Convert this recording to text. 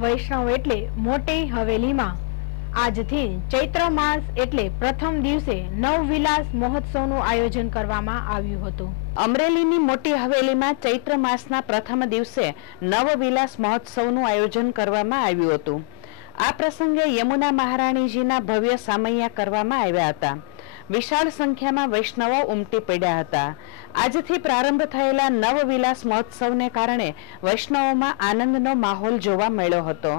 વૈષ્ણવ એટલે મોટી હવેલીમાં આજથી ચૈત્ર માસ એટલે પ્રથમ દિવસે નવવિલાસ મહોત્સવનું આયોજન કરવામાં આવ્યું હતું। અમરેલીની મોટી હવેલીમાં ચૈત્ર માસના પ્રથમ દિવસે નવવિલાસ મહોત્સવનું આયોજન કરવામાં આવ્યું હતું। આ પ્રસંગે યમુના મહારાણીજીના ભવ્ય સામૈયા કરવામાં આવ્યા હતા। વિશાળ સંખ્યામાં વૈષ્ણવો ઉમટી પડ્યા હતા। આજથી પ્રારંભ થયેલા નવવિલાસ મહોત્સવને કારણે વૈષ્ણવોમાં આનંદનો માહોલ જોવા મળ્યો હતો।